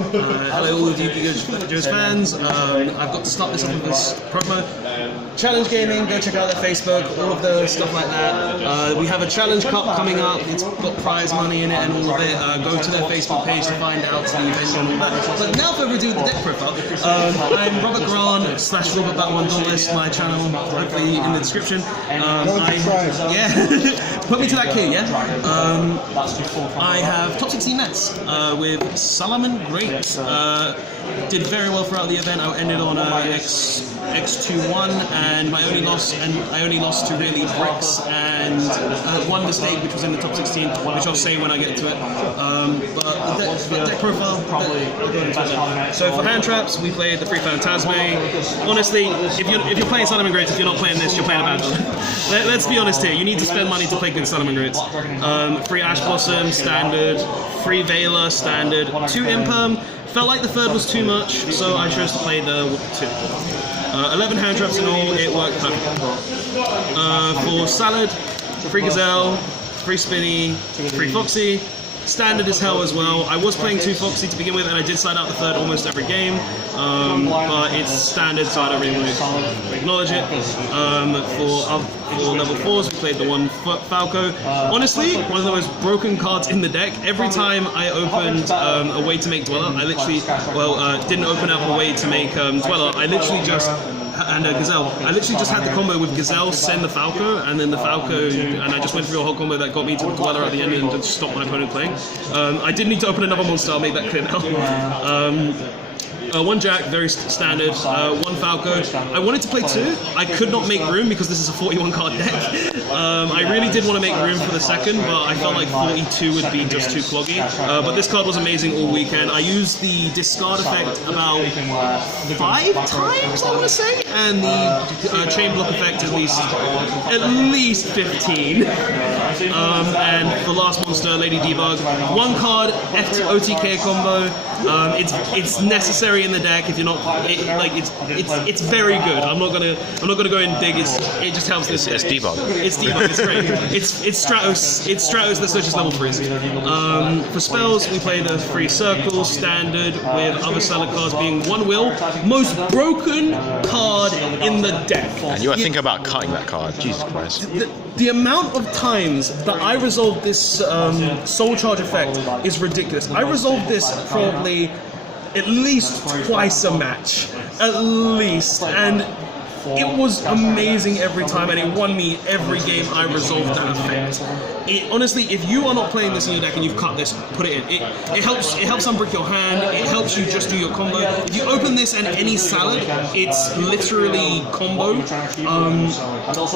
Hello all of you YUGIOH fans. I've got to start this off with this promo. Challenge Gaming, go check out their Facebook, all of the stuff like that. We have a Challenge Cup coming up, it's got prize money in it and all of it. Go to their Facebook page to find out the event and all that. But now for review the deck profile. I'm Robert Grant / Robert Bat1 my channel, hopefully in the description. Put me to that key, yeah? I have top 16 nets with Salamangreat. Did very well throughout the event. I ended on X2-1, and I only lost to really Bricks and one mistake, which was in the top 16, which I'll say when I get to it. But the deck profile, probably I'll go into it. So for hand traps, we played the Free Phantasme. Honestly, if you're playing Salamangreat, if you're not playing this, you're playing a bad one. Let's be honest here. You need to spend money to play good Salamangreat. Free Ash Blossom, standard. Free Veiler, standard. 2 Imperm. Felt like the third was too much, so I chose to play the 2. 11 hand traps in all, it worked perfect. For Salad, Free Gazelle, Free Spinny, Free Foxy. Standard as hell as well. I was playing 2 Foxy to begin with, and I did side out the third almost every game, but it's standard, so I don't really want to acknowledge it. For level 4s, we played the 1 Falco. Honestly, one of the most broken cards in the deck. Every time I opened a way to make Dweller, I literally, didn't open up a way to make Dweller, I literally just and Gazelle. I literally just had the combo with Gazelle, send the Falco, and then the Falco, and I just went through a whole combo that got me to the Dweller at the end and just stopped my opponent playing. I did need to open another monster, I'll make that clear now. 1 Jack, very standard, 1 Falco. I wanted to play 2, I could not make room because this is a 41 card deck. I really did want to make room for the second, but I felt like 42 would be just too cloggy. But this card was amazing all weekend. I used the discard effect about 5 times, I want to say, and the chain block effect at least 15. And for last monster, Lady Debug, 1 card OTK combo. It's necessary in the deck. If you're not, it's very good. I'm not gonna go in big. It just helps this. It's debug. It's debug. It's great. It's Stratos. It's Stratos that searches level 3s. For spells, we play the Free Circle standard with other salad cards being 1 Will, most broken card in the deck. And you are thinking about cutting that card. Jesus Christ. The amount of times that I resolved this Soul Charge effect is ridiculous. I resolved this probably at least twice a match, at least, and it was amazing every time, and it won me every game I resolved that effect. Honestly, if you are not playing this in your deck and you've cut this, put it in. It helps unbrick your hand, it helps you just do your combo. If you open this and any salad, it's literally combo,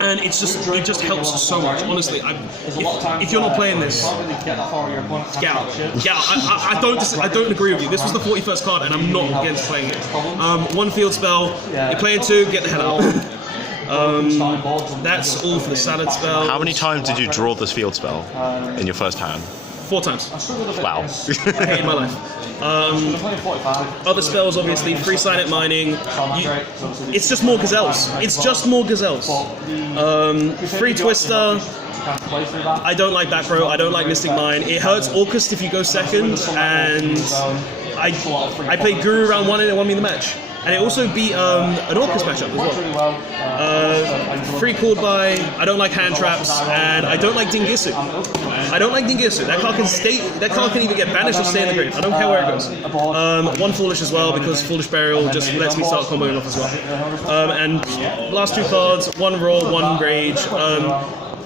and it just helps so much, honestly. If you're not playing this, get out. I don't agree with you. This was the 41st card, and I'm not against playing it. 1 field spell, you play it 2, get the hell out. That's all for the salad spell. How many times did you draw this field spell in your first hand? 4 times. Wow. I hate my life. Other spells, obviously, Free Silent Mining. It's just more Gazelles. It's just more Gazelles. Free Twister. I don't like back row. I don't like Mystic Mine. It hurts Orcust if you go second, and I played Guru round 1 and it won me the match. And it also beat an Orcust matchup as well. Free Called By, I don't like hand traps, and I don't like Dingisu. That card can stay. That card can either get banished or stay in the grave. I don't care where it goes. 1 Foolish as well, because Foolish Burial just lets me start comboing off as well. And last 2 cards, 1 Raw, 1 Rage.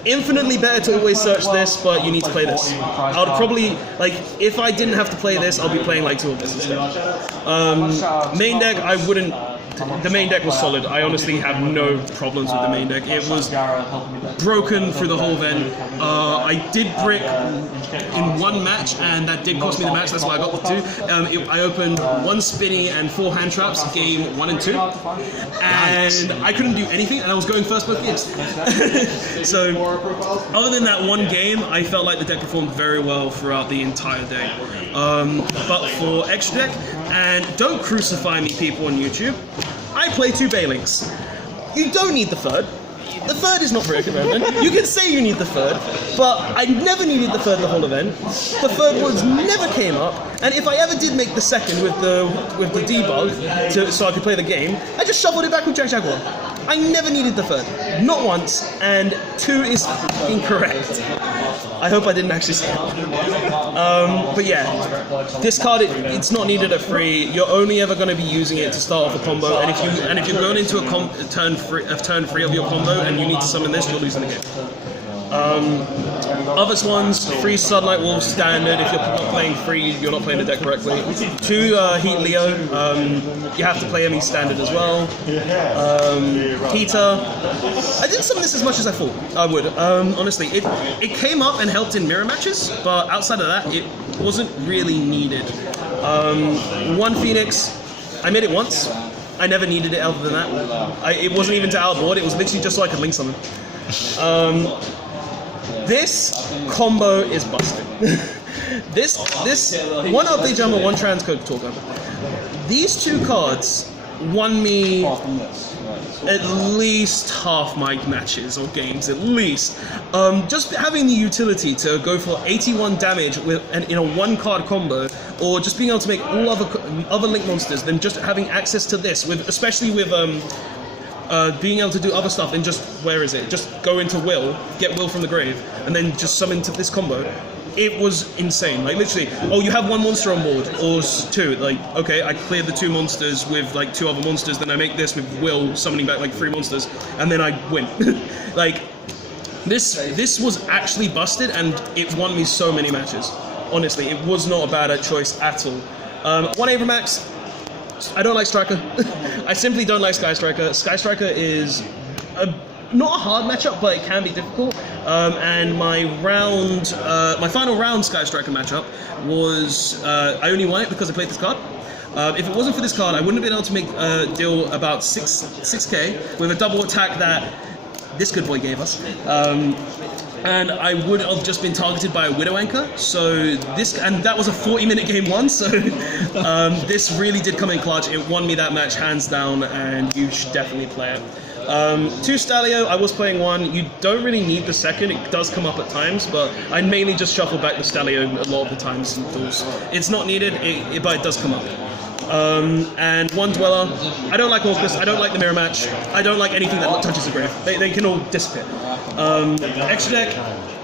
Infinitely better to always search this, but you need to play this. I would probably, if I didn't have to play this, I'll be playing 2 of this instead. Main deck, I wouldn't. The main deck was solid. I honestly have no problems with the main deck. It was broken through the whole event. I did brick in 1 match, and that did cost me the match. That's why I got the 2. I opened 1 Spinny and 4 hand traps, game 1 and 2, and I couldn't do anything, and I was going first both games. So, other than that 1 game, I felt like the deck performed very well throughout the entire day. But for extra deck, and don't crucify me, people on YouTube, I play 2 Baylings. You don't need the 3rd. the third is not very relevant. You can say you need the third, but I never needed the third the whole event. The third words never came up, and if I ever did make the second with the debug, so I could play the game, I just shuffled it back with Jack Jaguar. I never needed the third, not once, and 2 is incorrect. I hope I didn't actually say that. But yeah, this card it's not needed at 3. You're only ever going to be using it to start off a combo, and if you're going into a turn 3 of your combo and you need to summon this, you're losing the game. Other ones, 3 Sunlight Wolf standard. If you're not playing 3, you're not playing the deck correctly. 2 Heat Leo, you have to play him standard as well. Heater, I didn't summon this as much as I thought I would. Honestly, it came up and helped in mirror matches, but outside of that, it wasn't really needed. 1 Phoenix, I made it once. I never needed it other than that. It wasn't even to outboard, it was literally just so I could link summon. This combo is busted. this 1 Update Jammer, 1 Transcode Talker. These 2 cards won me at least half my matches or games, at least. Just having the utility to go for 81 damage in a 1 card combo, or just being able to make all other link monsters, than just having access to this, especially with being able to do other stuff and just, just go into Will, get Will from the grave, and then just summon to this combo. It was insane. Like, literally, oh, you have 1 monster on board, or 2. Like, okay, I cleared the 2 monsters with, like, 2 other monsters, then I make this with Will summoning back, like, 3 monsters, and then I win. Like, this was actually busted, and it won me so many matches. Honestly, it was not a bad choice at all. 1 Abramax, I don't like Striker. I simply don't like Sky Striker. Sky Striker is not a hard matchup, but it can be difficult. And my final round Sky Striker matchup was, I only won it because I played this card. If it wasn't for this card, I wouldn't have been able to make a deal about 6k with a double attack that this good boy gave us. And I would have just been targeted by a Widow Anchor, so that was a 40-minute game 1, so this really did come in clutch. It won me that match hands down, and you should definitely play it. 2 Stalio, I was playing 1. You don't really need the second, it does come up at times, but I mainly just shuffle back the Stalio a lot of the times. It's not needed, but it does come up. And 1 Dweller, I don't like Orcus, I don't like the mirror match, I don't like anything that touches the grave. They can all disappear. Extra deck,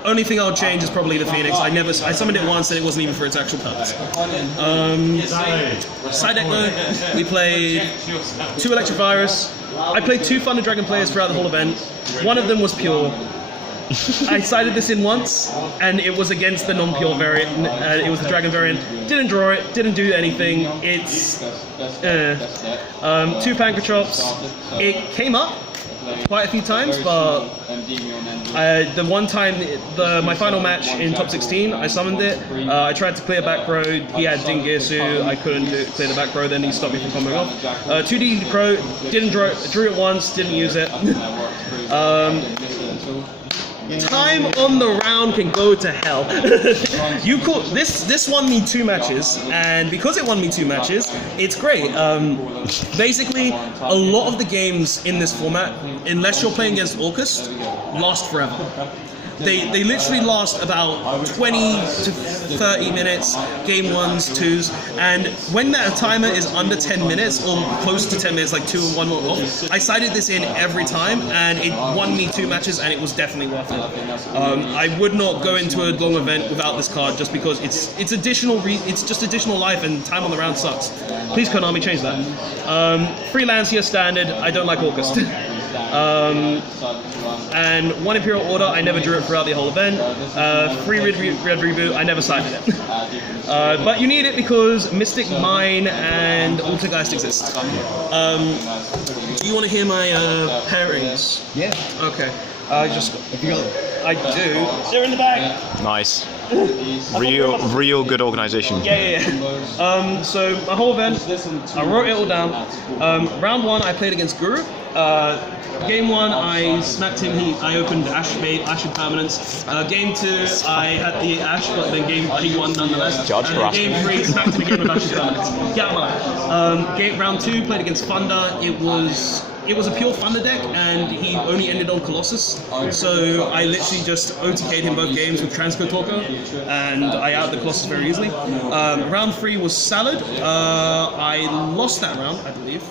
only thing I'll change is probably the Phoenix. I summoned it once and it wasn't even for its actual purpose. Side deck though, we played 2 Electric Virus. I played 2 Thunder Dragon players throughout the whole event. 1 of them was pure. I sided this in once, and it was against the non-pure variant. It was the dragon variant. Didn't draw it, didn't do anything. It's 2 Pankratrops. It came up quite a few times, but the one time, my final match in top 16, I summoned it. I tried to clear back row. He had Dingirsu. I couldn't clear the back row. Then he stopped me from coming off. 2D Crow, didn't draw it. Drew it once, didn't use it. Time on the round can go to hell. This won me 2 matches, and because it won me 2 matches, it's great. Basically, a lot of the games in this format, unless you're playing against Orcus, last forever. They literally last about 20 to 30 minutes, game 1s, 2s, and when that timer is under 10 minutes or close to 10 minutes, like 2 and 1 more off, I sided this in every time, and it won me 2 matches, and it was definitely worth it. I would not go into a long event without this card just because it's just additional life, and time on the round sucks. Please Konami, change that. Freelance here standard. I don't like Orcus. And 1 Imperial Order, I never drew it throughout the whole event. 3 Red Reboot, I never sided it. But you need it because Mystic Mine and Altergeist exist. Do you want to hear my pairings? Yeah. Okay. If you got them. I do. They're in the bag. Nice. Real good organization. Yeah. So my whole event, I wrote it all down. Round 1, I played against Guru. Game 1, I smacked him. I opened Ash Impermanence. Game 2, I had the Ash, but then he won nonetheless. Game 3, smacked him again with Ash Impermanence. Round 2, played against Thunder. It was it was a pure Thunder deck, and he only ended on Colossus. So I literally just OTK'd him both games with Transcode Torko, and I out the Colossus very easily. Round 3 was Salad. I lost that round, I believe.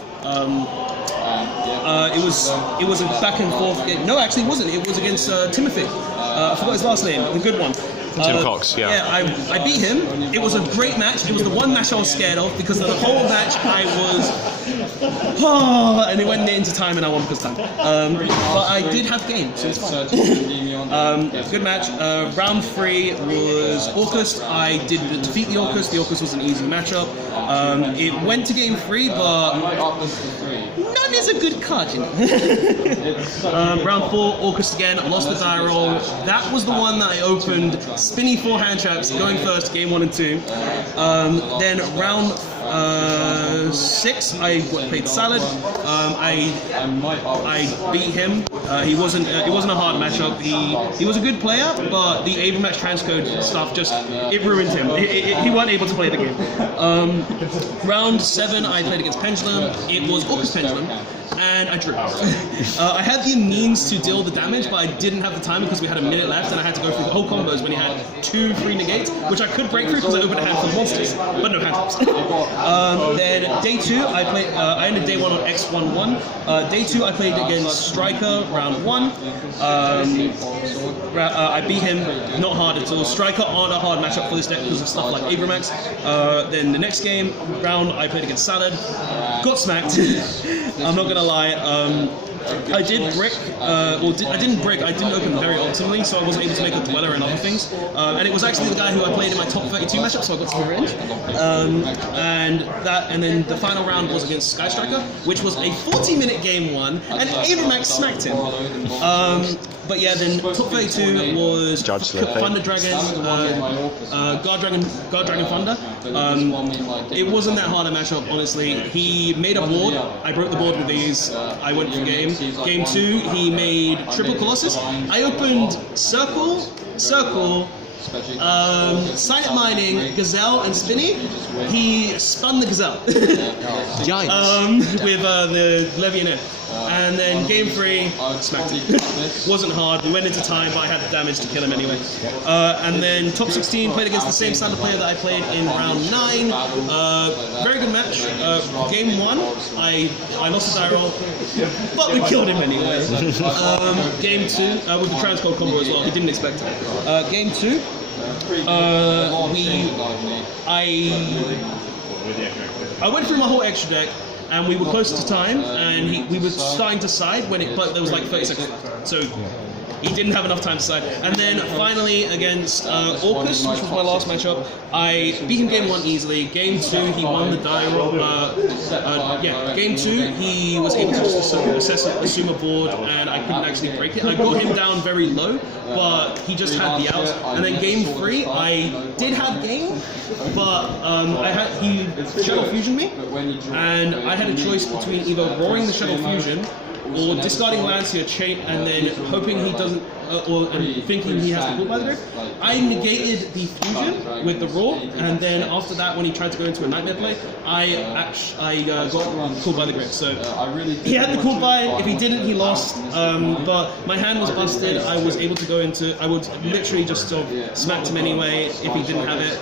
It was a back and forth game. No, actually, it wasn't. It was against Timothy. I forgot his last name. The good one. Tim Cox, yeah. Yeah, I beat him. It was a great match. It was the one match I was scared of because the whole match I was, and it went into time and I won because time. But I did have game, so it's fine. Good match. Round 3 was Orcust. I did defeat the Orcust. The Orcust was an easy matchup. It went to game 3, but none is a good card, you know. Round 4, Orcust again. I lost the die roll. That was the one that I opened. Spinny 4 hand traps, going first, game 1 and 2. Then round 6, I played Salad. I beat him. It wasn't a hard matchup. He was a good player, but the Avermax transcode stuff just it ruined him. He wasn't able to play the game. Round 7, I played against Pendulum. It was Orcust Pendulum, and I drew. I had the means to deal the damage, but I didn't have the time because we had a minute left, and I had to go through the whole combos when he had 2 free negates, which I could break through because I opened a handful of monsters, but no hand traps. Then day 2, I ended day 1 on X11. Day 2, I played against Striker, round 1. I beat him, not hard at all. Striker aren't a hard matchup for this deck because of stuff like Abramax. Then the next round, I played against Salad. Got smacked. I'm not gonna lie. I did brick, I didn't open very optimally, so I wasn't able to make a dweller and other things. And it was actually the guy who I played in my top 32 matchup, so I got to the range. And then the final round was against Sky Striker, which was a 40-minute game 1, and Avermax smacked him. But yeah, then top 32 was Thunder Dragon, Guard Dragon Thunder. It wasn't that hard a matchup, honestly. He made a board. I broke the board with these. I went for game. Game 2, he made triple Colossus. I opened Circle, Silent Mining, Gazelle, and Spinny. He spun the Gazelle. With the Levianet. And then game 3, smacked him. Wasn't hard. We went into time, but I had the damage to kill him anyway. And then top 16, played against the same standard player that I played in round 9. Very good match. Game 1, I lost the die roll, but we killed him anyway. Game 2, with the transcode combo as well. He didn't expect it. Game 2, I went through my whole extra deck, and we were close to time, and we were starting to side but there was like 30 seconds left. So he didn't have enough time to side. And then finally against Orcust, which was my last matchup, I beat him game 1 easily. Game 2, he won the die roll. Game 2, he was able to just assume a board, and I couldn't actually break it. I got him down very low, but he just had the out. And then game 3, I did have game, but he Shadow Fusioned me, and I had a choice between either roaring the Shadow Fusion or discarding lands to a chain and then hoping he doesn't, and thinking he has to pull by the grave. I negated the fusion with the roar, and then after that, when he tried to go into a nightmare play, I got pulled by the grave. So he had the cool by. If he didn't, he lost. But my hand was busted. I was able to go into. I would literally just sort of smacked him anyway if he didn't have it,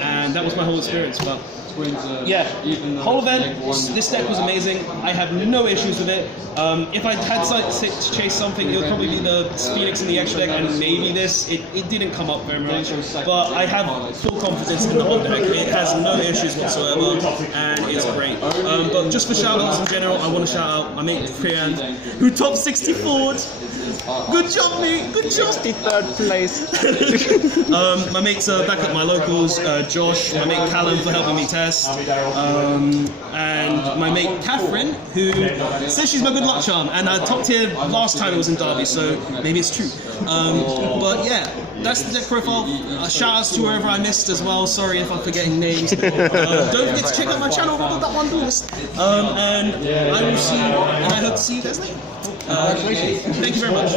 and that was my whole experience. But yeah, whole event, this deck was amazing. I have no issues with it. If I had to chase something, it would probably be the Phoenix in the extra deck, and maybe this. It didn't come up very much, but I have full confidence in the whole deck. It has no issues whatsoever, and it's great. But just for shout-outs in general, I want to shout out my mate Priyan, who top 64'd. Good job, mate. Good job. 63rd place. My mates back at my locals, Josh, my mate Callum for helping me test, and my mate Catherine, who says she's my good luck charm, and top tier last time it was in Derby, so maybe it's true. But yeah, that's the deck profile. Shout outs to whoever I missed as well. Sorry if I'm forgetting names. Don't forget to check out my channel, Robert That One Boost. And I will see you, and I hope to see you guys later. Thank you very much.